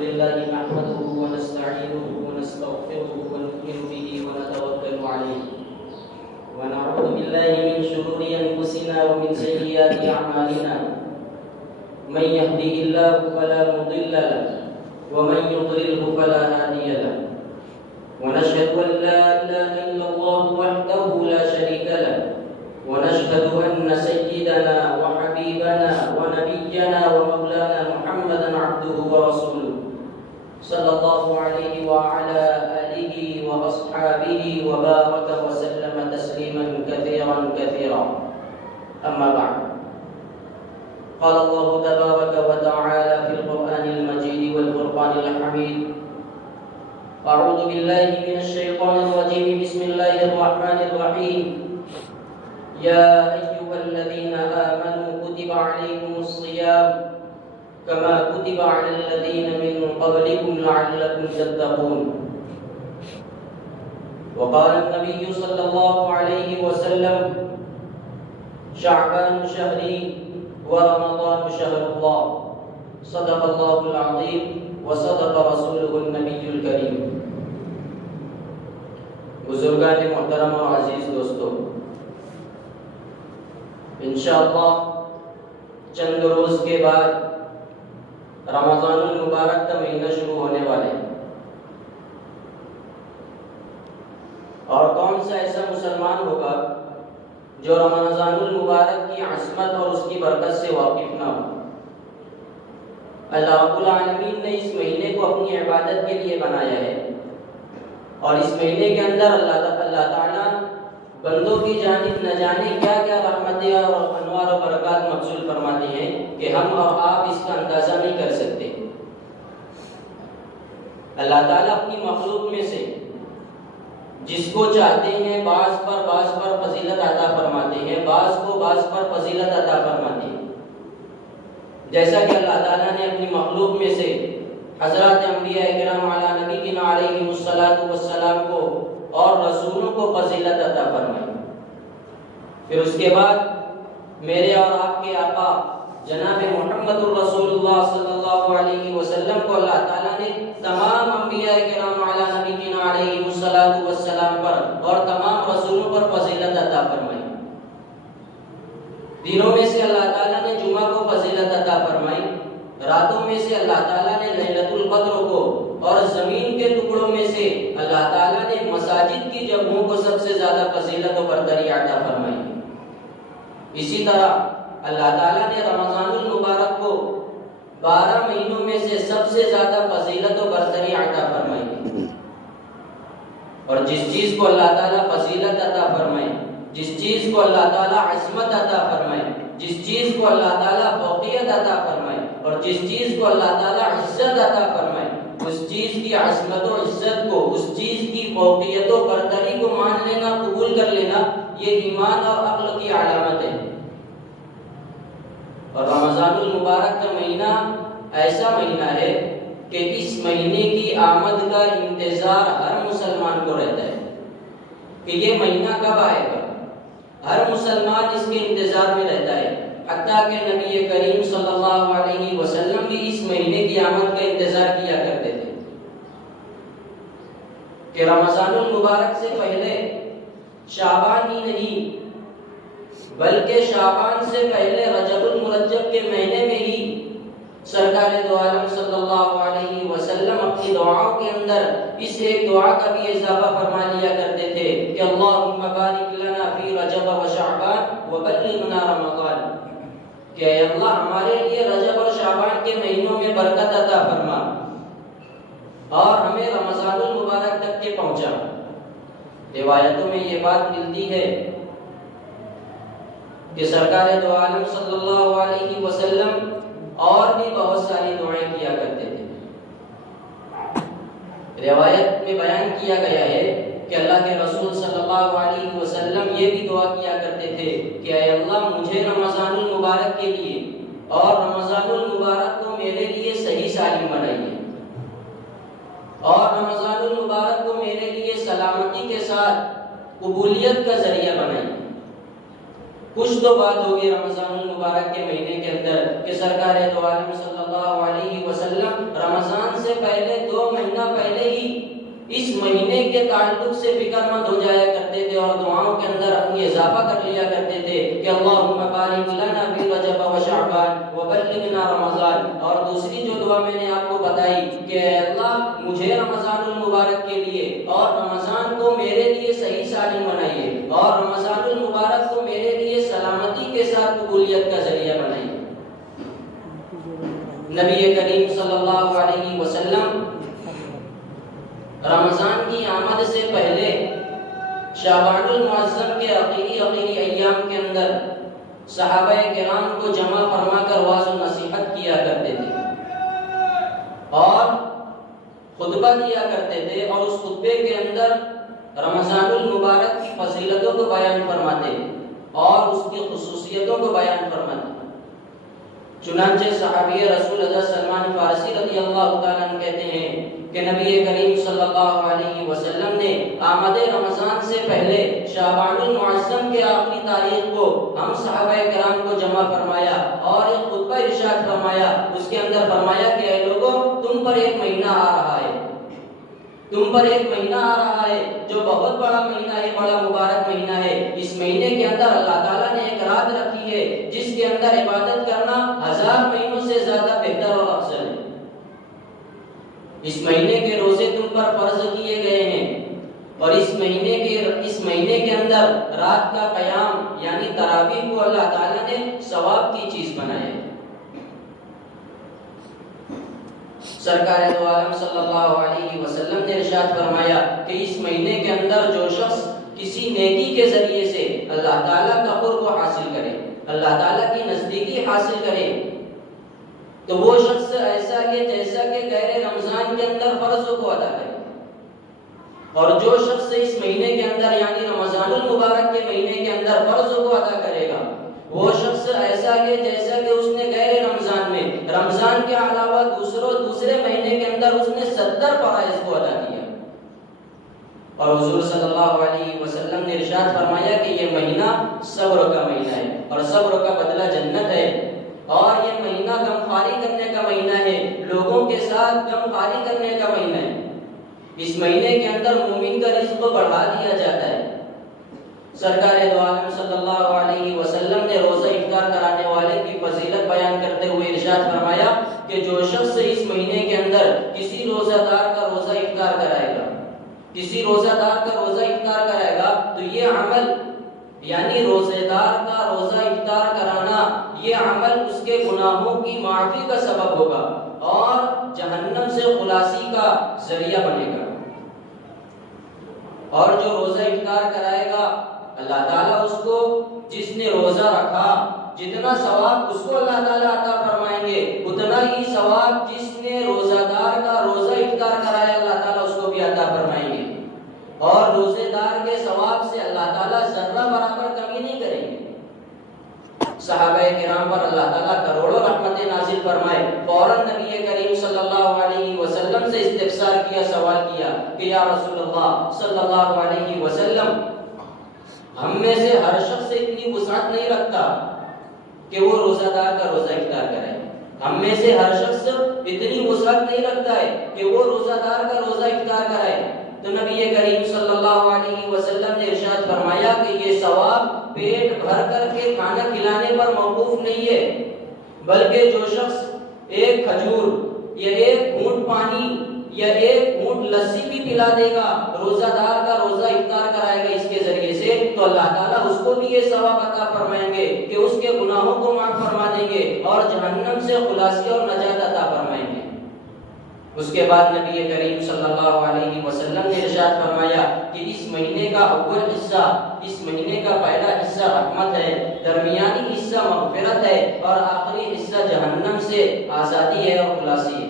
لله نحمده ونستعينه ونستغفره ونؤمن به ونتوكل عليه ونعوذ بالله من شرور أنفسنا ومن سيئات أعمالنا من يهده الله فلا مضل له ومن يضلله فلا هادي له ونشهد أن لا إله إلا الله وحده لا شريك له ونشهد أن سيدنا وحبيبنا ونبينا ومولانا محمدا عبده ورسوله صلى الله عليه وعلى آله وأصحابه وبارك وسلم تسليما كثيرا كثيرا أما بعد قال الله تبارك وتعالى في القرآن المجيد والفرقان الحميد أعوذ بالله من الشيطان الرجيم بسم الله الرحمن الرحيم يا أيها الذين آمنوا كتب عليكم الصيام كما كتب على الذين من قبلكم لعلكم تتقون وقال النبي صلى الله عليه وسلم شعبان شهري ورمضان شهر الله صدق الله العظيم وصدق رسوله النبي الكريم بزرگان محترم اور عزیز دوستو، انشاءاللہ چند روز کے بعد رمضان المبارک کا مہینہ شروع ہونے والے ہیں، اور کون سا ایسا مسلمان ہوگا جو رمضان المبارک کی عظمت اور اس کی برکت سے واقف نہ ہو۔ اللہ رب العالمین نے اس مہینے کو اپنی عبادت کے لیے بنایا ہے، اور اس مہینے کے اندر اللہ تعالیٰ بندوں کی جانب نہ جانے کیا کیا رحمتیں اور انوار و برکات مبذول فرماتے ہیں کہ ہم اور آپ اس کا اندازہ نہیں کر سکتے۔ اللہ تعالیٰ اپنی مخلوق میں سے جس کو چاہتے ہیں بعض پر فضیلت عطا فرماتے ہیں، بعض کو بعض پر فضیلت عطا فرماتے ہیں، جیسا کہ اللہ تعالیٰ نے اپنی مخلوق میں سے حضرات انبیاء کرام علی نبینا علیہم الصلاۃ والسلام کو اور رسولوں کو فضیلت عطا فرمائی۔ پھر اس کے بعد میرے اور آپ کے آقا جناب محمد الرسول اللہ صلی اللہ علیہ وسلم کو اللہ تعالیٰ نے تمام انبیاء کرام علی نبینا علیہم الصلاۃ والسلام پر اور تمام رسولوں پر فضیلت عطا فرمائی۔ دنوں میں سے اللہ تعالیٰ نے جمعہ کو فضیلت عطا فرمائی، راتوں میں سے اللہ تعالیٰ نے لیلۃ القدر کو، اور زمین کے ٹکڑوں میں سے اللہ تعالیٰ نے مساجد کی جگہوں کو سب سے زیادہ فضیلت و برتری عطا فرمائی۔ اسی طرح اللہ تعالیٰ نے رمضان المبارک کو 12 مہینوں میں سے سب سے زیادہ فضیلت و برتری عطا فرمائی، اور جس چیز کو اللہ تعالیٰ فضیلت عطا فرمائے، جس چیز کو اللہ تعالیٰ عظمت عطا فرمائے، جس چیز کو اللہ تعالیٰ فوقیت عطا فرمائے، اور جس چیز کو اللہ تعالیٰ عزت عطا فرمائے، اس چیز کی عظمت و عزت کو، اس چیز کی فوقیت و برتری کو مان لینا، قبول کر لینا، یہ ایمان اور عقل کی علامت ہے۔ اور رمضان المبارک کا مہینہ ایسا مہینہ ہے کہ اس مہینے کی آمد کا انتظار ہر مسلمان کو رہتا ہے کہ یہ مہینہ کب آئے گا۔ ہر مسلمان اس کے انتظار میں رہتا ہے، حتیٰ کہ نبی کریم صلی اللہ علیہ وسلم بھی اس مہینے کی آمد کا انتظار کیا کرتے تھے کہ رمضان المبارک سے پہلے شعبان ہی نہیں بلکہ شعبان سے پہلے رجب المرجب کے مہینے میں ہی سرکار دو عالم صلی اللہ علیہ وسلم اپنی دعاؤں کے اندر اس ایک دعا کا بھی اضافہ فرما لیا کرتے تھے کہ اللہم بارک لنا فی رجب و شعبان وبلغنا رمضان، کہ اے اللہ ہمارے لیے رجب اور شعبان کے مہینوں میں برکت عطا فرما اور ہمیں رمضان المبارک تک کے پہنچا۔ روایتوں میں یہ بات ملتی ہے کہ سرکار دو عالم صلی اللہ علیہ وسلم اور بھی بہت ساری دعائیں کیا کرتے تھے۔ روایت میں بیان کیا گیا ہے کہ اللہ کے رسول صلی اللہ علیہ وسلم یہ بھی دعا کیا کرتے تھے کہ اے اللہ مجھے رمضان المبارک کے لیے اور رمضان المبارک کو میرے لیے صحیح سالم بنائیے، اور رمضان المبارک کو میرے لیے سلامتی کے ساتھ قبولیت کا ذریعہ بنائیے۔ کچھ تو بات ہوگی رمضان المبارک کے مہینے کے اندر کہ سرکار دو عالم صلی اللہ علیہ وسلم رمضان سے پہلے 2 مہینہ پہلے ہی اس مہینے کے تعلق سے فکر مند ہو جایا کرتے تھے اور دعاؤں کے اندر اپنی اضافہ کر لیا کرتے تھے کہ اللہم بارک لنا فی رجب و شعبان وبلغنا رمضان. اور دوسری جو دعا میں نے آپ کو بتائی کہ اے اللہ مجھے رمضان المبارک کے لیے اور رمضان کو میرے لیے صحیح سالم بنائیے اور رمضان المبارک کو میرے لیے سلامتی کے ساتھ قبولیت کا ذریعہ بنائیے. نبی کریم صلی اللہ علیہ وسلم رمضان کی آمد سے پہلے شعبان المعظم کے آخری ایام کے اندر صحابہ کرام کو جمع فرما کر واعظ و نصیحت کیا کرتے تھے اور خطبہ دیا کرتے تھے اور اس خطبے کے اندر رمضان المبارک کی فضیلتوں کو بیان فرماتے اور اس کی خصوصیتوں کو بیان فرماتے. چنانچہ صحابی رسول اللہ سلمان فارسی رضی اللہ تعالیٰ عنہ کہتے ہیں کہ نبی کریم صلی اللہ علیہ وسلم نے آمد رمضان سے پہلے شعبان المعظم کے آخری تاریخ کو ہم صحابہ کرام کو جمع فرمایا اور ایک خطبہ ارشاد فرمایا. اس کے اندر فرمایا کہ اے لوگوں تم پر ایک مہینہ آ رہا ہے، تم پر ایک مہینہ آ رہا ہے جو بہت بڑا مہینہ ہے، بڑا مبارک مہینہ ہے. اس مہینے کے اندر اللہ تعالیٰ نے ایک رات رکھی ہے جس کے اندر عبادت کرنا 1000 مہینوں سے زیادہ بہتر اور افضل ہے. اس مہینے کے روزے تم پر فرض کیے گئے ہیں اور اس مہینے کے اندر رات کا قیام یعنی تراویح کو اللہ تعالیٰ نے ثواب کی چیز بنایا ہے. سرکار دو عالم صلی اللہ علیہ وسلم نے ارشاد فرمایا کہ اس مہینے کے اندر جو شخص کسی نیکی کے ذریعے سے اللہ تعالیٰ کا قرب حاصل کرے، اللہ تعالیٰ کی نزدیکی حاصل کرے، تو وہ شخص ایسا ہے جیسا کہ غیر رمضان کے اندر فرض کو ادا کرے. اور جو شخص اس مہینے کے اندر یعنی رمضان المبارک کے مہینے کے اندر فرض کو ادا کرے گا وہ شخص ایسا ہے جیسا کہ اس نے غیر رمضان میں رمضان کے علاوہ دوسرے مہینے کے اندر اس نے 70 فرائض کو ادا کیا. اور حضور صلی اللہ علیہ وسلم نے ارشاد فرمایا کہ یہ مہینہ صبر کا مہینہ ہے اور صبر کا بدلہ جنت ہے اور یہ مہینہ غمخواری کرنے کا مہینہ ہے، لوگوں کے ساتھ غمخواری کرنے کا مہینہ ہے. اس مہینے کے اندر مومن کا رزق بڑھا دیا جاتا ہے. سرکار دو عالم صلی اللہ علیہ وسلم نے روزہ افطار کرانے والے کی فضیلت بیان کرتے ہوئے ارشاد فرمایا کہ جو شخص اس مہینے کے اندر کسی روزہ دار کا روزہ افطار کرائے گا، کسی روزہ دار کا روزہ افطار کرائے گا تو یہ عمل یعنی روزے دار کا روزہ افطار کرانا یہ عمل اس کے گناہوں کی معافی کا سبب ہوگا اور جہنم سے خلاصی کا ذریعہ بنے گا. اور جو روزہ افطار کرائے گا اللہ تعالیٰ اس کو جس نے روزہ رکھا جتنا ثواب اس کو اللہ تعالیٰ عطا فرمائیں گے اتنا ہی ثواب جس نے روزہ دار کا روزہ افطار کرایا اللہ تعالیٰ اس کو بھی عطا فرمائیں گے. اور روزے دار کے ثواب سے اللہ تعالیٰ ذرہ برابر کمی نہیں کریں گے. صحابہ کرام پر اللہ تعالیٰ کروڑوں رحمتیں نازل فرمائے. فوراً نبی کریم صلی اللہ علیہ وسلم سے استفسار کیا، سوال کیا کہ یا رسول اللہ صلی اللہ علیہ وسلم ہم میں سے ہر شخص اتنی وسعت نہیں رکھتا کہ وہ روزہ دار کا روزہ افطار کرے. ہم میں سے ہر شخص اتنی وسعت نہیں رکھتا ہے کہ وہ روزہ دار کا روزہ افطار کرائے. تو نبی کریم صلی اللہ علیہ وسلم نے ارشاد فرمایا کہ یہ ثواب پیٹ بھر کر کے کھانا کھلانے پر موقوف نہیں ہے، بلکہ جو شخص ایک کھجور یا ایک گھونٹ پانی یا ایک گھونٹ لسی بھی پلا دے گا روزہ دار کا روزہ افطار کرائے گا اس کے ذریعے سے تو اللہ تعالیٰ اس کو بھی یہ ثواب عطا فرمائیں گے کہ اس کے گناہوں کو معاف فرما دیں گے اور جہنم سے خلاصی اور نجات عطا فرمائیں گے. اس کے بعد نبی کریم صلی اللہ علیہ وسلم نے ارشاد فرمایا کہ اس مہینے کا اول حصہ، اس مہینے کا پہلا حصہ رحمت ہے، درمیانی حصہ مغفرت ہے اور آخری حصہ جہنم سے آزادی ہے اور خلاصی ہے.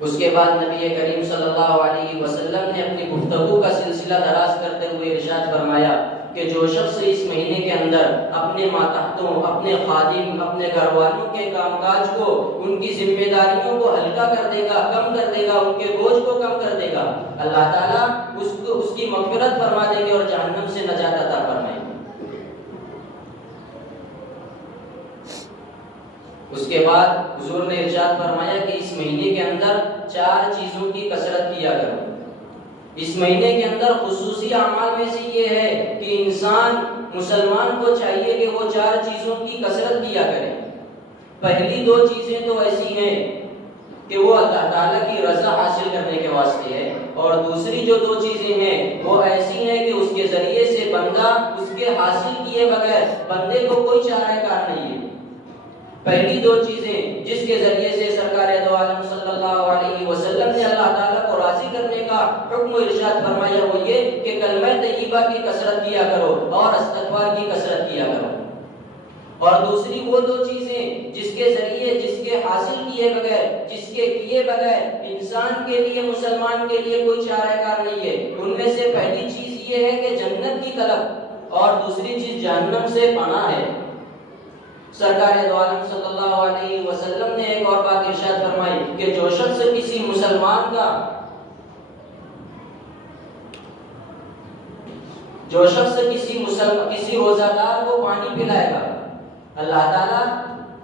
اس کے بعد نبی کریم صلی اللہ علیہ وسلم نے اپنی گفتگو کا سلسلہ دراز کرتے ہوئے ارشاد فرمایا کہ جو شخص اس مہینے کے اندر اپنے ماتحتوں، اپنے خادم، اپنے گھر والوں کے کام کاج کو، ان کی ذمہ داریوں کو ہلکا کر دے گا، کم کر دے گا، ان کے بوجھ کو کم کر دے گا، اللہ تعالیٰ اس کی مغفرت فرما دیں گے اور جہنم سے نجات عطا فرمائیں گے۔ اس کے بعد حضور نے ارشاد فرمایا کہ اس مہینے کے اندر 4 چیزوں کی کثرت کیا کرو۔ اس مہینے کے اندر خصوصی اعمال میں سے یہ ہے کہ انسان مسلمان کو چاہیے کہ وہ 4 چیزوں کی کثرت کیا کرے۔ پہلی 2 چیزیں تو ایسی ہیں کہ وہ اللہ تعالیٰ کی رضا حاصل کرنے کے واسطے ہے، اور دوسری جو 2 چیزیں ہیں وہ ایسی ہیں کہ اس کے ذریعے سے بندہ اس کے حاصل کیے بغیر بندے کو کوئی چارہ کار نہیں ہے۔ پہلی 2 چیزیں جس کے ذریعے سے سرکار دو عالم صلی اللہ علیہ وسلم نے اللہ تعالیٰ کو راضی کرنے کا حکم ارشاد فرمایا وہ یہ کہ کلمہ طیبہ کی کثرت کیا کرو اور استغفار کی کثرت کیا کرو، اور دوسری وہ 2 چیزیں جس کے ذریعے، جس کے حاصل کیے بغیر، جس کے کیے بغیر انسان کے لیے، مسلمان کے لیے کوئی چارہ کار نہیں ہے۔ ان میں سے پہلی چیز یہ ہے کہ جنت کی طلب، اور دوسری چیز جہنم سے پناہ ہے۔ سرکار دو عالم صلی اللہ علیہ وسلم نے ایک اور بات ارشاد فرمائی کہ جو شخص کسی مسلمان کا، جو شخص کسی روزہ دار کو پانی پلائے گا، اللہ تعالیٰ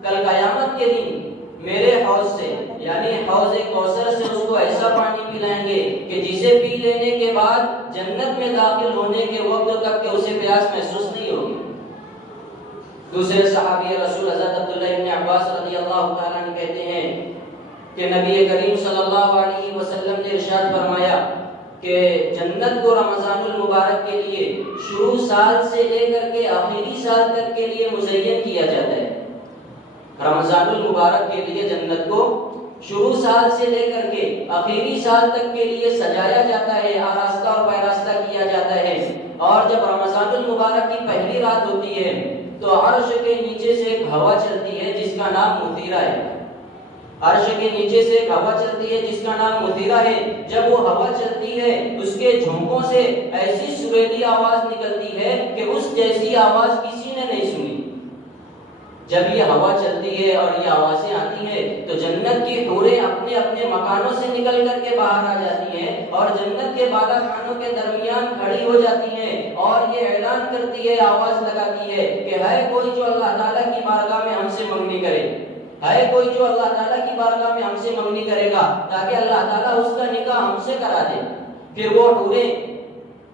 کل قیامت کے دن میرے حوض سے، یعنی حوض کوثر سے اس کو ایسا پانی پلائیں گے کہ جسے پی لینے کے بعد جنت میں داخل ہونے کے وقت تک کہ اسے پیاس محسوس نہیں ہوگی۔ دوسرے صحابی رسول حضرت عبداللہ ابن عباس رضی اللہ تعالیٰ عنہ کہتے ہیں کہ نبی کریم صلی اللہ علیہ وسلم نے ارشاد فرمایا کہ جنت کو رمضان المبارک کے لیے شروع سال سے لے کر کے آخری سال تک کے لیے مزین کیا جاتا ہے۔ رمضان المبارک کے لیے جنت کو شروع سال سے لے کر کے آخری سال تک کے لیے سجایا جاتا ہے، آراستہ اور پیراستہ کیا جاتا ہے۔ اور جب رمضان المبارک کی پہلی رات ہوتی ہے تو عرش کے نیچے سے ایک ہوا چلتی ہے جس کا نام مثیرہ ہے۔ عرش کے نیچے سے ایک ہوا چلتی ہے جس کا نام مثیرہ ہے۔ جب وہ ہوا چلتی ہے اس کے جھونکوں سے ایسی سریلی آواز نکلتی ہے کہ اس جیسی آواز کسی نے نہیں سنی۔ جب یہ ہوا چلتی ہے اور یہ آوازیں آتی ہیں تو جنت کی حوریں اپنے اپنے مکانوں سے نکل کر کے باہر آ جاتی ہیں اور جنت کے بالا خانوں کے درمیان کھڑی ہو جاتی ہیں اور یہ اعلان کرتی ہے، آواز لگاتی ہے کہ ہے کوئی جو اللہ تعالیٰ کی بارگاہ میں ہم سے منگنی کرے، ہے کوئی جو اللہ تعالیٰ کی بارگاہ میں ہم سے منگنی کرے گا تاکہ اللہ تعالیٰ اس کا نکاح ہم سے کرا دے۔ پھر وہ حوریں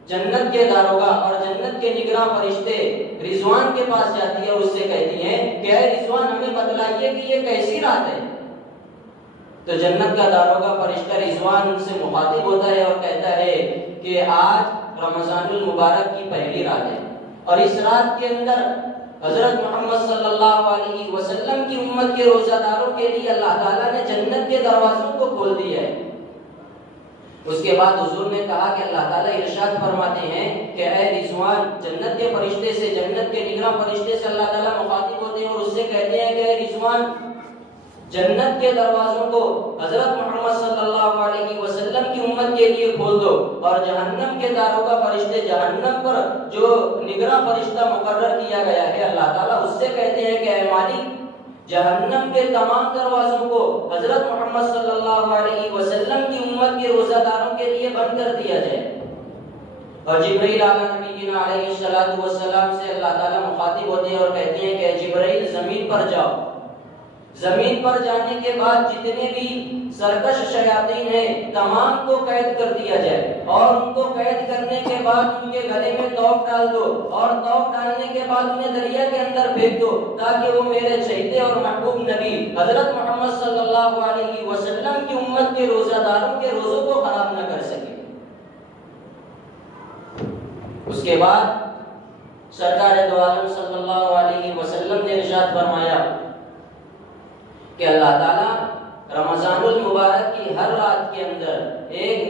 جنت کے داروغہ اور جنت کے نگراں فرشتے رضوان کے پاس جاتی ہے، اس سے کہتی ہیں کہ اے رضوان ہمیں بتلائیے کہ یہ کیسی رات ہے۔ تو جنت کا داروغہ فرشتہ رضوان ان سے مخاطب ہوتا ہے اور کہتا ہے کہ آج رمضان المبارک کی پہلی رات ہے، اور اس رات کے اندر حضرت محمد صلی اللہ علیہ وسلم کی امت کے روزہ داروں کے لیے اللہ تعالیٰ نے جنت کے دروازوں کو کھول دیا ہے۔ اس کے بعد حضور نے کہا کہ اللہ تعالیٰ ارشاد فرماتے ہیں کہ اے رضوان، جنت کے فرشتے سے، جنت کے نگراں فرشتے سے اللہ تعالیٰ مخاطب ہوتے ہیں اور اس سے کہتے ہیں کہ اے رضوان، جنت کے دروازوں کو حضرت محمد صلی اللہ علیہ وسلم کی امت کے لیے کھول دو، اور جہنم کے داروغہ فرشتے، جہنم پر جو نگراں فرشتہ مقرر کیا گیا ہے اللہ تعالیٰ اس سے کہتے ہیں کہ اے مالک، جہنم کے تمام دروازوں کو حضرت محمد صلی اللہ علیہ وسلم کی امت کے روزہ داروں کے لیے بند کر دیا جائے۔ اور جبرائیل نبینا علیہ السلام سے اللہ تعالیٰ مخاطب ہوتے ہیں اور کہتے ہیں کہ جبرائیل زمین پر جاؤ۔ زمین پر جانے کے بعد جتنے بھی سرکش شیاطین ہیں تمام کو قید کر دیا جائے، اور ان کو قید کرنے کے بعد ان کے گلے میں توق ڈال دو، اور توق ڈالنے کے بعد انہیں دریا کے اندر پھینک دو تاکہ وہ میرے چہیتے اور محبوب نبی حضرت محمد صلی اللہ علیہ وسلم کی امت کے روزہ داروں کے روزوں کو خراب نہ کر سکے۔ اس کے بعد سرکار دو عالم صلی اللہ علیہ وسلم نے ارشاد فرمایا کہ اللہ تعالیٰ رمضان المبارک کی ہر رات کے اندر ایک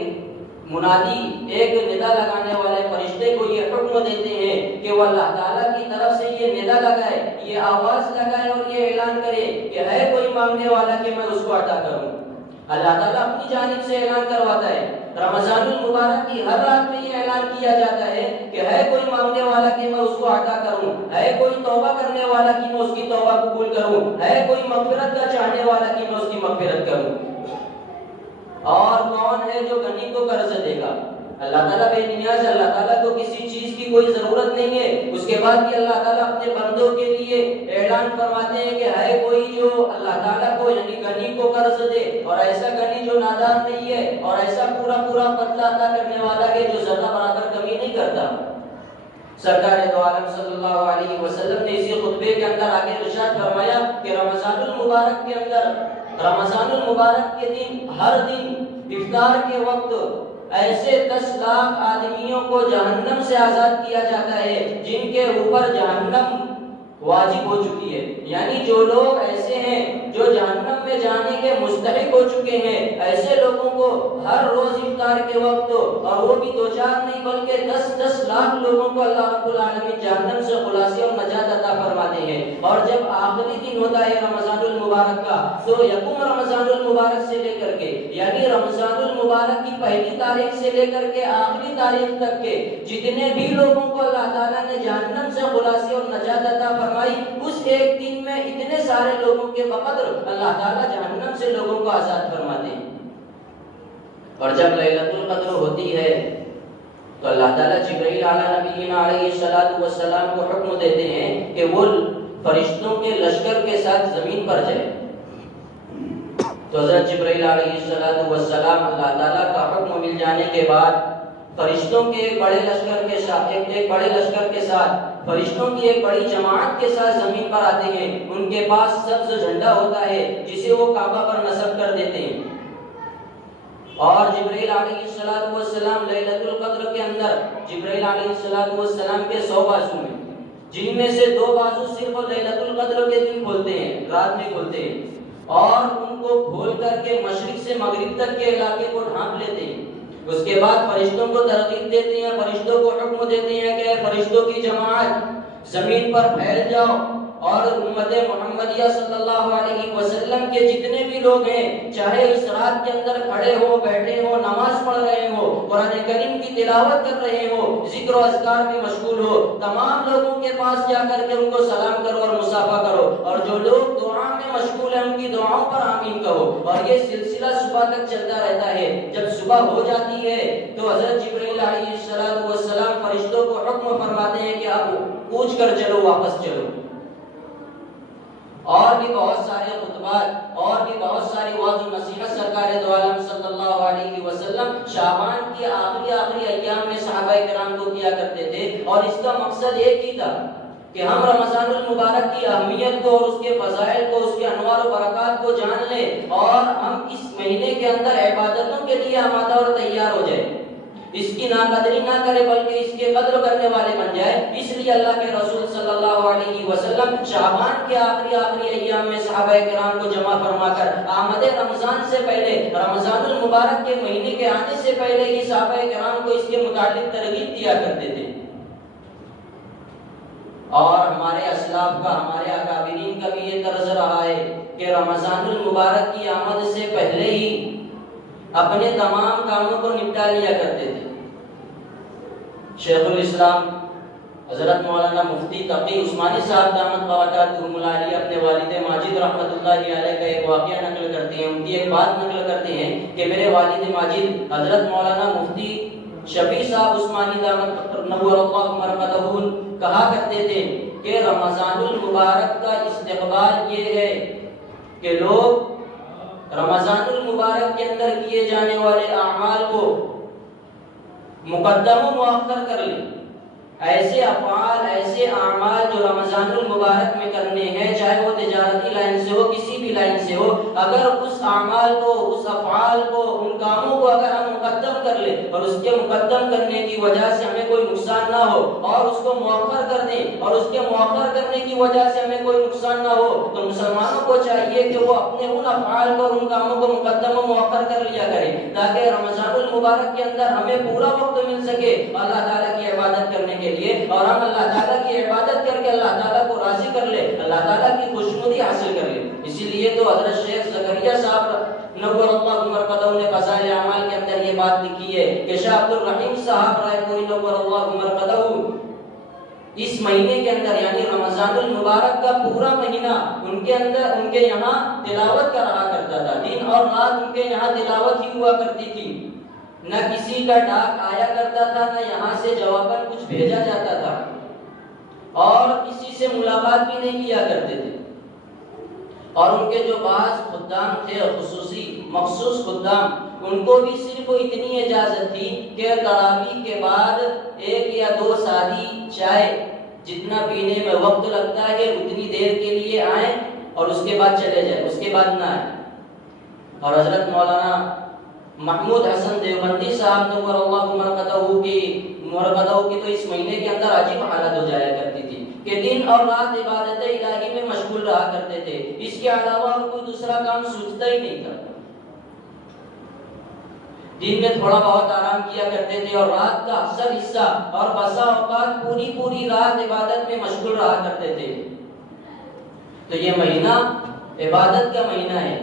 منادی، ایک ندا لگانے والے فرشتے کو یہ حکم دیتے ہیں کہ وہ اللہ تعالیٰ کی طرف سے یہ ندا لگائے، یہ آواز لگائے اور یہ اعلان کرے کہ ہے کوئی مانگنے والا کہ میں اس کو عطا کروں، اللہ تعالیٰ اپنی جانب سے اعلان کرواتا ہے۔ رمضان المبارک کی ہر رات میں یہ اعلان کیا جاتا ہے کہ ہے کوئی مانگنے والا کہ میں اس کو عطا کروں، ہے کوئی توبہ کرنے والا کہ میں اس کی توبہ قبول کروں، ہے کوئی مغفرت کا چاہنے والا کہ میں اس کی مغفرت کروں۔ اور کون ہے جو غنی کو قرض دے گا؟ اللہ تعالیٰ بے نیاز ہے، اللہ تعالیٰ کو کسی چیز کی کوئی ضرورت نہیں ہے۔ اس کے بعد بھی اللہ تعالیٰ اپنے بندوں کے لیے اعلان فرماتے ہیں کہ ہے کوئی جو اللہ تعالیٰ کو یعنی غنی کو قرض دے، اور ایسا غنی جو نادان نہیں ہے، اور ایسا پورا بدلہ عطا کرنے والا ہے جو ذرہ برابر کمی نہیں کرتا۔ سرکار دو عالم صلی اللہ علیہ وسلم نے اسی خطبے کے اندر آگے ارشاد فرمایا کہ رمضان المبارک کے اندر، رمضان المبارک کے دن، ہر دن افطار کے وقت ایسے 10 لاکھ آدمیوں کو جہنم سے آزاد کیا جاتا ہے جن کے اوپر جہنم واجب ہو چکی ہے۔ یعنی جو لوگ ایسے ہیں جو جہنم میں جانے کے مستحق ہو چکے ہیں، ایسے لوگوں کو ہر روز افطار کے وقت، اور وہ بھی 2-4 نہیں بلکہ 10 لاکھ لوگوں کو اللہ رب العالمین جہنم سے خلاصی اور نجات عطا فرماتے ہیں۔ اور جب آخری دن ہوتا ہے رمضان المبارک کا، تو یکم رمضان المبارک سے لے کر کے یعنی رمضان المبارک کی پہلی تاریخ سے لے کر کے آخری تاریخ تک کے جتنے بھی لوگوں کو اللہ تعالیٰ نے جہنم سے خلاصی اور نجات عطا فرمائی، اس ایک دن میں اتنے سارے لوگوں کے بقدر اللہ تعالیٰ جہنم سے لوگوں کو آزاد فرماتے ہیں۔ اور جب لیلۃ القدر ہوتی ہے تو اللہ تعالیٰ جبرائیل علیہ نبینا علیہ السلام کو حکم دیتے ہیں کہ وہ فرشتوں کے لشکر کے ساتھ زمین پر جائے۔ تو حضرت جبرائیل علیہ السلام اللہ تعالیٰ کا حکم مل جانے کے بعد فرشتوں کے ایک بڑے لشکر کے ساتھ فرشتوں کی ایک بڑی جماعت کے ساتھ زمین پر آتے ہیں۔ ان کے پاس سبز جھنڈا ہوتا ہے جسے وہ کعبہ پر نصب کر دیتے ہیں۔ اور جبرائیل علیہ السلام لیلۃ القدر کے اندر جبرائیل علیہ السلام کے 100 بازو ہیں، جن میں سے 2 بازو صرف لیلۃ القدر کے دن کھولتے ہیں، رات میں کھولتے ہیں، اور ان کو کھول کر کے مشرق سے مغرب تک کے علاقے کو ڈھانپ لیتے ہیں۔ اس کے بعد فرشتوں کو ترغیب دیتے ہیں، فرشتوں کو حکم دیتے ہیں کہ فرشتوں کی جماعت زمین پر پھیل جاؤ، اور امت محمدیہ صلی اللہ علیہ وسلم کے جتنے بھی لوگ ہیں، چاہے اس رات کے اندر کھڑے ہو، بیٹھے ہو، نماز پڑھ رہے ہو، قرآن کریم کی تلاوت کر رہے ہو، ذکر و اذکار میں مشغول ہو، تمام لوگوں کے پاس جا کر کے ان کو سلام کرو اور مصافحہ کرو، اور جو لوگ دعا میں مشغول ہیں ان کی دعاؤں پر آمین کہو۔ اور یہ سلسلہ صبح تک چلتا رہتا ہے۔ جب صبح ہو جاتی ہے تو حضرت جبرائیل علیہ السلام فرشتوں کو حکم فرماتے ہیں کہ اب کوچ کر چلو، واپس چلو۔ اور بھی بہت سارے خطبات اور بھی بہت ساری وعظ و نصیحت سرکار دو عالم صلی اللہ علیہ وسلم شعبان کی آخری ایام میں صحابہ کرام کو کیا کرتے تھے، اور اس کا مقصد ایک ہی تھا کہ ہم رمضان المبارک کی اہمیت کو اور اس کے فضائل کو، اس کے انوار و برکات کو جان لیں، اور ہم اس مہینے کے اندر عبادتوں کے لیے آمادہ اور تیار ہو جائیں، اس کی ناقدری نہ کرے بلکہ اس کے قدر کرنے والے بن جائے۔ اس لیے اللہ کے رسول صلی اللہ علیہ وسلم شعبان کے آخری ایام میں صحابہ کرام کو جمع فرما کر آمد رمضان سے پہلے، رمضان المبارک کے مہینے کے آنے سے پہلے ہی صحابہ کرام کو اس کے متعلق ترغیب دیا کرتے تھے۔ اور ہمارے اسلاف کا، ہمارے اکابرین کا بھی یہ طرز رہا ہے کہ رمضان المبارک کی آمد سے پہلے ہی اپنے تمام کاموں کو نپٹا لیا کرتے تھے۔ شیخ الاسلام حضرت مولانا مفتی تقی عثمانی صاحب دامت برکاتہم العالیہ اپنے والد ماجد رحمۃ اللہ علیہ کا ایک واقعہ نقل کرتے ہیں، ان کی ایک بات نقل کرتے ہیں کہ میرے والد ماجد حضرت مولانا مفتی شفیع صاحب عثمانی دامت نور اللہ مرقدہ کہا کرتے تھے کہ رمضان المبارک کا استقبال یہ ہے کہ لوگ رمضان المبارک کے اندر کیے جانے والے اعمال کو مقدم و مؤخر کر لیں۔ ایسے افعال، ایسے اعمال جو رمضان المبارک میں کرنے ہیں، چاہے وہ تجارتی لائن سے ہو، کسی بھی لائن سے ہو، اگر اس اعمال کو، اس افعال کو، ان کاموں کو اگر ہم مقدم کر لیں اور اس کے مقدم کرنے کی وجہ سے ہمیں کوئی نقصان نہ ہو، اور اس کو مؤخر کر دیں اور اس کے مؤخر کرنے کی وجہ سے ہمیں کوئی نقصان نہ ہو، تو مسلمانوں کو چاہیے کہ وہ اپنے ان افعال کو اور ان کاموں کو مقدم و مؤخر کر لیا کریں، تاکہ رمضان المبارک کے اندر ہمیں پورا وقت مل سکے اللہ تعالیٰ کی عبادت کرنے کے لیے، اور ہم اللہ تعالیٰ کی عبادت کر کے اللہ تعالیٰ کو راضی کر لے، اللہ تعالیٰ کی خوشنودی حاصل کر لیں۔ اسی لیے تو حضرت شیخ زکریا صاحب نور اللہ مرقدہ نے فضائل اعمال کے اندر یہ بات لکھی ہے کہ شاہ عبد الرحیم صاحب رائے پوری نور اللہ مرقدہ اس مہینے کے اندر یعنی رمضان المبارک کا پورا مہینہ ان کے یہاں تلاوت کا رہا کرتا تھا، دن اور رات ان کے یہاں تلاوت ہی ہوا کرتی تھی، نہ کسی کا ڈاک آیا کرتا تھا، نہ یہاں سے جواباً کچھ بھیجا جاتا تھا، اور کسی سے ملاقات بھی نہیں کیا کرتے تھے۔ اور ان کے جو بعض خدام تھے خصوصی مخصوص خدام، ان کو بھی صرف اتنی اجازت تھی کہ تراویح کے بعد 1 یا 2 سادی چائے جتنا پینے میں وقت لگتا ہے اتنی دیر کے لیے آئیں اور اس کے بعد چلے جائیں، اس کے بعد نہ آئیں۔ اور حضرت مولانا محمود حسن دیوبندی صاحب نور اللہ مرقدہ کی تو اس مہینے کے اندر عجیب حالت ہو جایا کرتی تھی کہ دن اور رات عبادت الہی میں مشغول رہا کرتے تھے، اس کے علاوہ اور کوئی دوسرا کام سوچتا ہی نہیں تھا۔ دن میں تھوڑا بہت آرام کیا کرتے تھے اور رات کا اکثر حصہ اور بسا اوقات پوری رات عبادت میں مشغول رہا کرتے تھے۔ تو یہ مہینہ عبادت کا مہینہ ہے،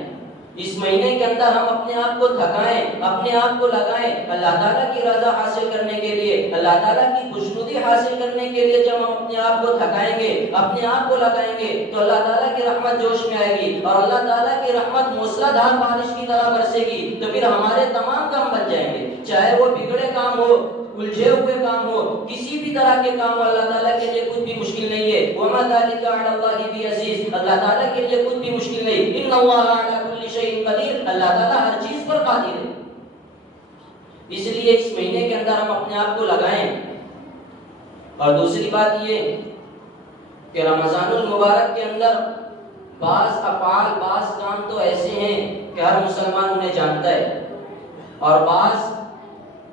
اس مہینے کے اندر ہم اپنے آپ کو تھکائیں، اپنے آپ کو لگائیں اللہ تعالیٰ کی رضا حاصل کرنے کے لیے، اللہ تعالیٰ کی خوشنودی حاصل کرنے کے لیے۔ جب ہم اپنے آپ کو تھکائیں گے، اپنے آپ کو لگائیں گے تو اللہ تعالیٰ کی رحمت جوش میں آئے گی، اور اللہ تعالیٰ کی رحمت موسلا دھار بارش کی طرح برسے گی، تو پھر ہمارے تمام کام بن جائیں گے، چاہے وہ بگڑے کام ہو، الجھے ہوئے کام ہو، کسی بھی طرح کے کام ہو، اللہ تعالیٰ کے لیے کچھ بھی مشکل نہیں ہے۔ وَمَا ذَلِكَ عَلَى اللَّهِ بِعَزِيزٍ، اللہ تعالیٰ کے لیے کچھ بھی مشکل نہیں۔ إِنَّ اللَّهَ عَلَى كُلِّ شَيْءٍ قَدِيرٌ، اللہ تعالیٰ ہر چیز پر قادر ہے۔ اس لیے اس مہینے کے اندر ہم اپنے آپ کو لگائیں۔ اور دوسری بات یہ کہ رمضان المبارک کے اندر بعض افعال، بعض کام تو ایسے ہیں کہ ہر مسلمان انہیں جانتا ہے، اور بعض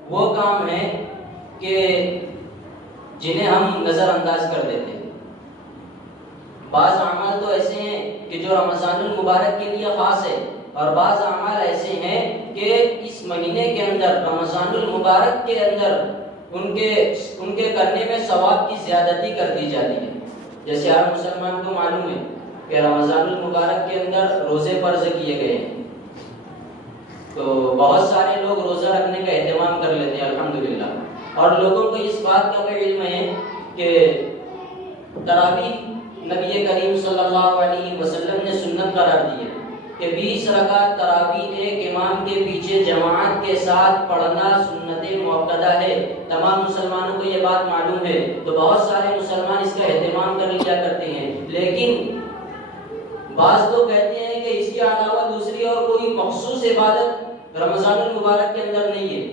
وہ کام ہیں کہ جنہیں ہم نظر انداز کر دیتے ہیں۔ بعض اعمال تو ایسے ہیں کہ جو رمضان المبارک کے لیے خاص ہے، اور بعض اعمال ایسے ہیں کہ اس مہینے کے اندر رمضان المبارک کے اندر ان کے کرنے میں ثواب کی زیادتی کر دی جاتی ہے۔ جیسے ہر مسلمان کو معلوم ہے کہ رمضان المبارک کے اندر روزے فرض کیے گئے ہیں، تو بہت سارے لوگ روزہ رکھنے کا اہتمام کر لیتے ہیں الحمدللہ، اور لوگوں کو اس بات کا بھی علم ہے کہ تراویح نبی کریم صلی اللہ علیہ وسلم نے سنت قرار دی ہے کہ 20 رکعت تراویح ایک امام کے پیچھے جماعت کے ساتھ پڑھنا سنت مؤکدہ ہے۔ تمام مسلمانوں کو یہ بات معلوم ہے، تو بہت سارے مسلمان اس کا اہتمام کر لیا کرتے ہیں، لیکن بعض تو کہتے ہیں کہ اس کے علاوہ دوسری اور کوئی مخصوص عبادت رمضان المبارک کے اندر نہیں ہے۔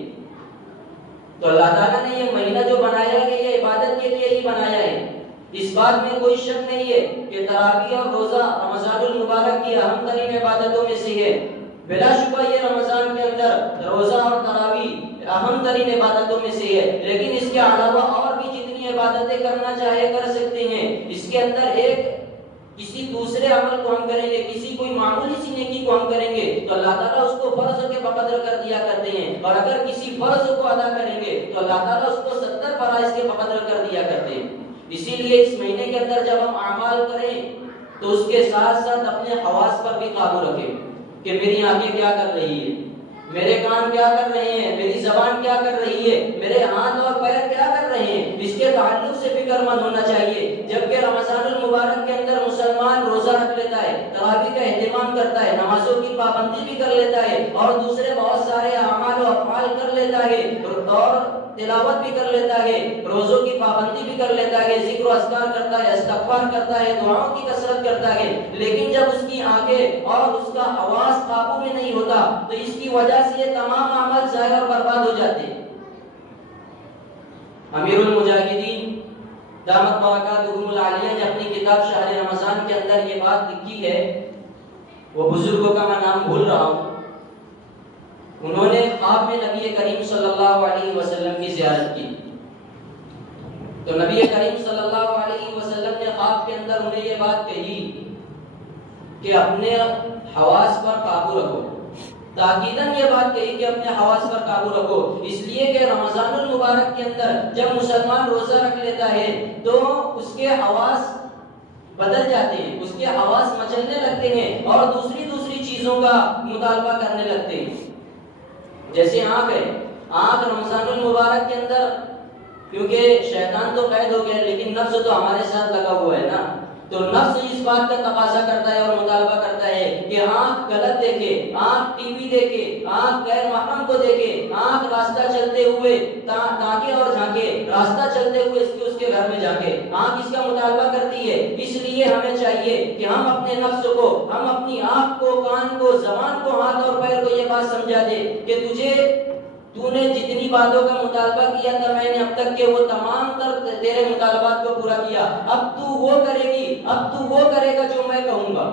تو اللہ تعالیٰ نے یہ مہینہ جو بنایا ہے یہ عبادت کے لیے ہی بنایا ہے، اس بات میں کوئی شک نہیں ہے کہ تراویح اور روزہ رمضان المبارک کی اہم ترین عبادتوں میں سے ہے۔ بلا شبہ یہ رمضان کے اندر روزہ اور تراویح اہم ترین عبادتوں میں سے ہے، لیکن اس کے علاوہ اور بھی جتنی عبادتیں کرنا چاہے کر سکتے ہیں۔ اس کے اندر ایک کسی دوسرے عمل کو ہم کریں گے، کسی کوئی معمولی سی نیکی کو ہم کریں گے تو اللہ تعالیٰ اس کو فرض کے بقدر کر دیا کرتے ہیں، اور اگر کسی فرض کو ادا کریں گے تو اللہ تعالیٰ اس کو 70 فرائض کے بقدر کر دیا کرتے ہیں۔ اسی لیے اس مہینے کے اندر جب ہم اعمال کریں تو اس کے ساتھ ساتھ اپنے حواس پر بھی قابو رکھیں کہ میری آنکھیں کیا کر رہی ہے، میرے کان کیا کر رہے ہیں، میری زبان کیا کر رہی ہے، میرے ہاتھ اور پیر کیا کر رہے ہیں، اس کے تعلق سے فکر مند ہونا چاہیے۔ جبکہ رمضان المبارک کے اندر مسلمان روزہ رکھ لیتا ہے، تراویح کا اہتمام کرتا ہے، نمازوں کی پابندی بھی کر لیتا ہے، اور دوسرے بہت سارے اعمال و افعال کر لیتا ہے، اور تلاوت بھی کر لیتا ہے، روزوں کی پابندی بھی کر لیتا ہے، ذکر و اذکار کرتا ہے، استغفار کرتا ہے، دعاؤں کی کثرت کرتا ہے، لیکن جب اس کی آنکھیں اور اس کا حواس قابو میں نہیں ہوتا تو اس کی وجہ سے یہ تمام اعمال ضائع اور برباد ہو جاتے ہیں۔ امیر المجاہدین دامت برکاتہم العالیہ نے اپنی کتاب شہر رمضان کے اندر یہ بات لکھی ہے، وہ بزرگوں کا میں نام بھول رہا ہوں، انہوں نے خواب میں نبی کریم صلی اللہ علیہ وسلم کی زیارت کی، تو نبی کریم صلی اللہ علیہ وسلم نے خواب کے اندر انہیں یہ بات کہی کہ اپنے حواس پر قابو رکھو، تاکیداً یہ بات کہی کہ اپنے حواس پر قابو رکھو، اس لیے کہ رمضان المبارک کے اندر جب مسلمان روزہ رکھ لیتا ہے تو اس کے حواس بدل جاتے ہیں، اس کے حواس مچلنے لگتے ہیں، چیزوں کا مطالبہ کرنے لگتے ہیں. جیسے آنکھ ہے، آنکھ رمضان المبارک کے اندر، کیونکہ شیطان تو قید ہو گیا لیکن نفس تو ہمارے ساتھ لگا ہوا ہے نا، تو نفس اس بات کا تقاضا کرتا ہے اور مطالبہ کرتا ہے کہ آنکھ غلط دیکھے، آنکھ ٹی وی دیکھے، آنکھ غیر محرم کو دیکھے، آنکھ راستہ چلتے ہوئے تاکے اور جھانکے، راستہ چلتے ہوئے اس کے گھر میں جا کے آنکھ اس کا مطالبہ کرتی ہے. اس لیے ہمیں چاہیے کہ ہم اپنے نفس کو، ہم اپنی آنکھ کو، کان کو، زبان کو، ہاتھ اور پیر کو یہ بات سمجھا دے کہ تو نے جتنی باتوں کا مطالبہ کیا تھا میں نے اب تک کے وہ تمام تر تیرے مطالبات کو پورا کیا، اب تو وہ کرے گی، اب تو وہ کرے گا جو میں کہوں گا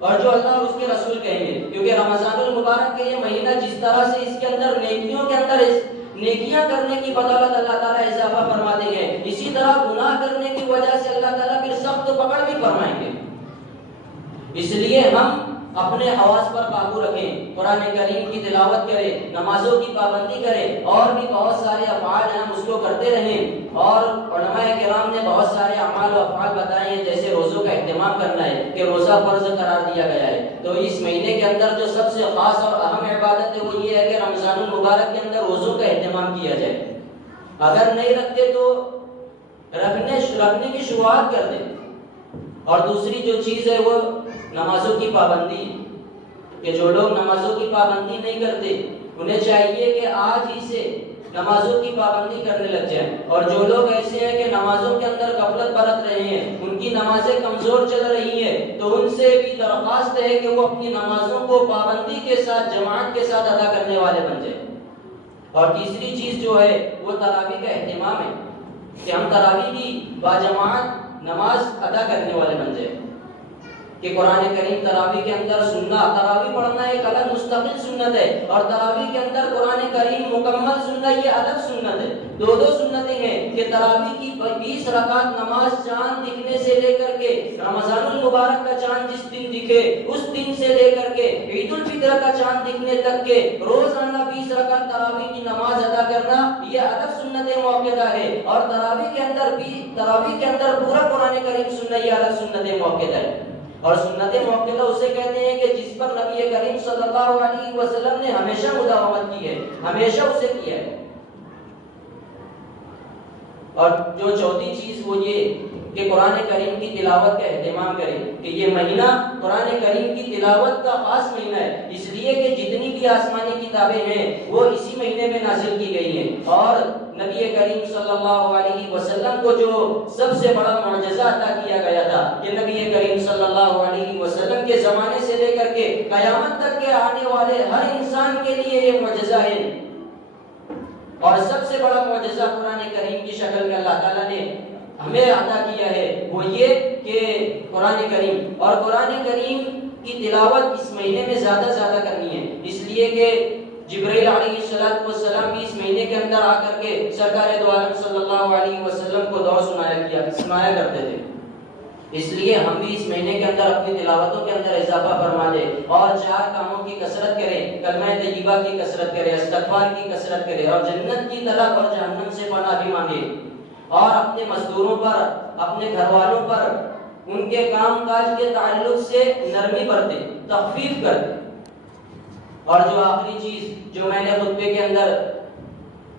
اور جو اللہ اور اس کے رسول کہیں گے. کیونکہ رمضان المبارک کے یہ مہینہ جس طرح سے اس کے اندر نیکیوں کے اندر نیکیاں کرنے کی بدولت اللہ تعالیٰ اضافہ فرماتے ہیں، اسی طرح گناہ کرنے کی وجہ سے اللہ تعالیٰ پھر سخت پکڑ بھی فرمائیں گے. اس لیے ہم اپنے حواس پر قابو رکھیں، قرآن کریم کی تلاوت کریں، نمازوں کی پابندی کریں، اور بھی بہت سارے افعال ہیں ہم اس کو کرتے رہیں. اور علماء کرام نے بہت سارے اعمال و افعال بتائے ہیں، جیسے روزوں کا اہتمام کرنا ہے کہ روزہ فرض قرار دیا گیا ہے. تو اس مہینے کے اندر جو سب سے خاص اور اہم عبادت ہے وہ یہ ہے کہ رمضان المبارک کے اندر روزوں کا اہتمام کیا جائے. اگر نہیں رکھتے تو رکھنے کی شروعات کر دیں. اور دوسری جو چیز ہے وہ نمازوں کی پابندی، کہ جو لوگ نمازوں کی پابندی نہیں کرتے انہیں چاہیے کہ آج ہی سے نمازوں کی پابندی کرنے لگ جائیں. اور جو لوگ ایسے ہیں کہ نمازوں کے اندر غفلت برت رہے ہیں، ان کی نمازیں کمزور چل رہی ہیں، تو ان سے بھی درخواست ہے کہ وہ اپنی نمازوں کو پابندی کے ساتھ، جماعت کے ساتھ ادا کرنے والے بن جائیں. اور تیسری چیز جو ہے وہ تراویح کا اہتمام ہے کہ ہم تراویح کی باجماعت نماز ادا کرنے والے بن جائیں. کہ قرآن کریم تراویح کے اندر سننا، تراویح پڑھنا ایک الگ مستقل سنت ہے، اور تراویح کے اندر قرآن کریم مکمل سننا یہ الگ سنت ہے. دو سنتیں ہیں کہ تراویح کی 20 رکعت نماز چاند دکھنے سے لے کر کے رمضان المبارک کا چاند جس دن دکھے اس دن سے لے کر کے عید الفطر کا چاند دکھنے تک کے روزانہ 20 رکعت تراویح کی نماز ادا کرنا یہ الگ سنت موقعہ ہے. اور تراویح کے اندر پورا قرآن کریم سننا یہ الگ سنت موقعہ ہے. اور سنت موقعہ اسے کہتے ہیں کہ جس پر نبی کریم صلی اللہ علیہ وسلم نے ہمیشہ مداومت کی ہے، ہمیشہ اسے کیا ہے. اور جو چوتھی چیز وہ یہ کہ قرآن کریم کی تلاوت کا اہتمام کریں، کہ یہ مہینہ قرآن کریم کی تلاوت کا خاص مہینہ ہے، اس لیے کہ جتنی بھی آسمانی کتابیں ہیں وہ اسی مہینے میں نازل کی گئی ہیں. اور نبی کریم صلی اللہ علیہ وسلم کو جو سب سے بڑا معجزہ عطا کیا گیا تھا کہ نبی کریم صلی اللہ علیہ وسلم کے زمانے سے لے کر کے قیامت تک کے آنے والے ہر انسان کے لیے یہ معجزہ ہے. اور سب سے بڑا معجزہ قرآن کریم کی شکل میں اللہ تعالیٰ نے ہمیں عطا کیا ہے وہ یہ کہ قرآن کریم، اور قرآن کریم کی تلاوت اس مہینے میں زیادہ کرنی ہے. اس لیے کہ جبرائیل علیہ السلام بھی اس مہینے کے اندر آ کر کے سرکار دو عالم صلی اللہ علیہ وسلم کو دعا سنایا کرتے تھے. اس لیے ہم بھی اس مہینے کے اندر اپنی تلاوتوں کے اندر اضافہ فرما دیں اور 4 کاموں کی کثرت کریں، کلمہ طیبہ کی کثرت کریں، استغفار کی کثرت کریں، اور جنت کی طلب اور جہنم سے پناہ بھی مانگیں. اور اپنے مزدوروں پر، اپنے گھر والوں پر، ان کے کام کاج کے تعلق سے نرمی برتیں، تخفیف کریں. اور جو آخری چیز جو میں نے خطبے کے اندر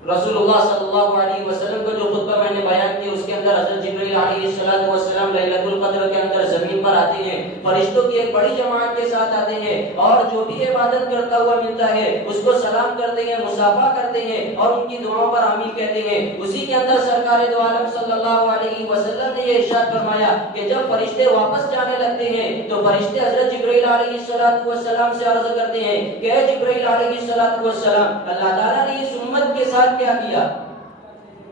رسول اللہ صلی اللہ علیہ وسلم کا جو خطبہ میں نے بیان کیا اس کے اندر حضرت جبرائیل علیہ السلام لیلۃ القدر کے اندر زمین پر آتے ہیں، فرشتوں کی ایک بڑی جماعت کے ساتھ آتے ہیں، اور جو بھی عبادت کرتا ہوا ملتا ہے اس کو سلام کرتے ہیں، مصافحہ کرتے ہیں اور ان کی دعاؤں پر آمین کہتے ہیں. اسی کے اندر سرکار دو عالم صلی اللہ علیہ وسلم نے یہ ارشاد فرمایا کہ جب فرشتے واپس جانے لگتے ہیں تو فرشتے حضرت جبرائیل علیہ السلام سے عرض کرتے ہیں کہ اے جبرائیل علیہ السلام، اللہ تعالیٰ نے اس امت کے ساتھ کیا کیا؟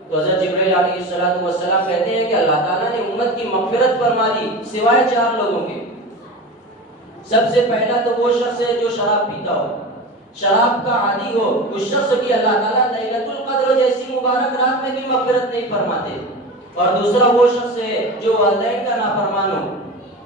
تو حضرت جبرائیل علیہ السلام کہتے ہیں کہ اللہ تعالیٰ نے امت کی مغفرت فرما دی سوائے 4 لوگوں کے. سب سے پہلا تو وہ شخص ہے جو شراب پیتا ہو، شراب کا عادی ہو، اس شخص کی اللہ تعالیٰ لیلۃ القدر جیسی مبارک رات میں بھی مغفرت نہیں فرماتے. اور دوسرا وہ شخص ہے جو والدین کا نافرمان ہو.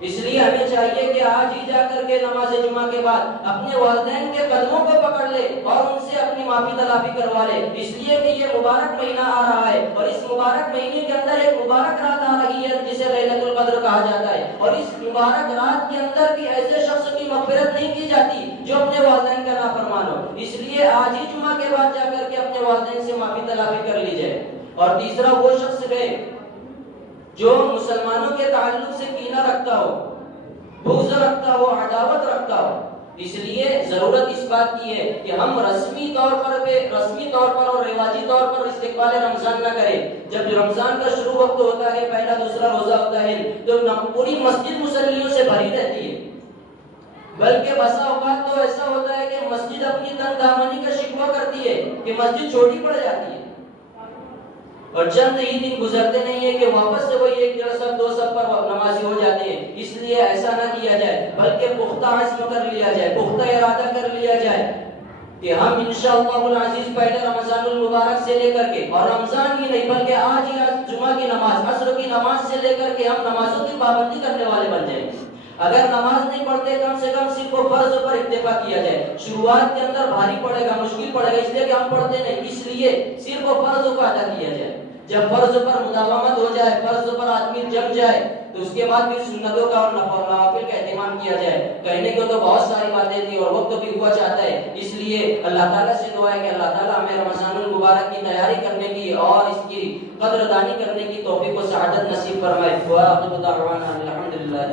اس لیے ہمیں چاہیے کہ آج ہی جا کر کے نماز جمعہ کے بعد اپنے والدین کے قدموں کو پکڑ لے اور ان سے اپنی معافی تلافی کروا لے، اس لیے کہ یہ مبارک مہینہ آ رہا ہے اور اس مبارک مہینے کے اندر ایک مبارک رات آ رہی ہے جسے لیلۃ القدر کہا جاتا ہے. اور اس مبارک رات کے اندر بھی ایسے شخص کی مغفرت نہیں کی جاتی اس لیے آج ہی جمعہ کے بعد جا کر کے اپنے والدین سے معافی تلافی کر لی جائے۔ اور تیسرا وہ شخص ہے جو مسلمانوں کے تعلق سے کینہ رکھتا ہو، بغض رکھتا ہو، عداوت رکھتا ہو، اس لیے ضرورت اس بات کی ہے کہ ہم رسمی طور پر اور رواجی طور پر استقبال رمضان نہ کریں۔ جب رمضان کا شروع وقت ہوتا ہے، پہلا دوسرا روزہ ہوتا ہے، تو پوری مسجد مصلیوں سے بھری رہتی ہے، بلکہ بسا اوقات تو ایسا ہوتا ہے کہ مسجد اپنی تنگ دامنی کا شکوہ کرتی ہے کہ مسجد چھوٹی پڑ جاتی ہے، اور چند ہی دن گزرتے نہیں ہے کہ واپس سے وہی 1 صف 2 صف پر نمازی ہو جاتے ہیں۔ اس لیے ایسا نہ کیا جائے، بلکہ پختہ عزم کر لیا جائے، پختہ ارادہ کر لیا جائے کہ ہم انشاءاللہ العزیز پہلے رمضان المبارک سے لے کر کے، اور رمضان ہی نہیں بلکہ آج جمعہ کی نماز، عصر کی نماز سے لے کر کے ہم نمازوں کی پابندی کرنے والے بن جائیں۔ اگر نماز نہیں پڑھتے، کم سے کم صرف فرض پر اکتفا کیا جائے۔ شروعات کے اندر بھاری پڑے گا، مشکل پڑے گا، اس لیے کہ ہم پڑھتے نہیں، اس لیے صرف فرض کو ادا کیا جائے۔ جب فرض پر مداومت ہو جائے، فرض پر آدمی جم جائے، تو اس کے بعد پھر سنتوں کا اور نوافل کا اہتمام کیا جائے۔ کہنے کو تو بہت ساری باتیں تھیں اور وقت بھی ہوا چاہتا ہے، اس لیے اللہ تعالیٰ سے دعا ہے کہ اللہ تعالیٰ ہمیں رمضان المبارک کی تیاری کرنے کی اور اس کی قدر دانی کرنے کی توفیق و سعادت نصیب فرمائے۔ وآخر دعوانا الحمدللہ۔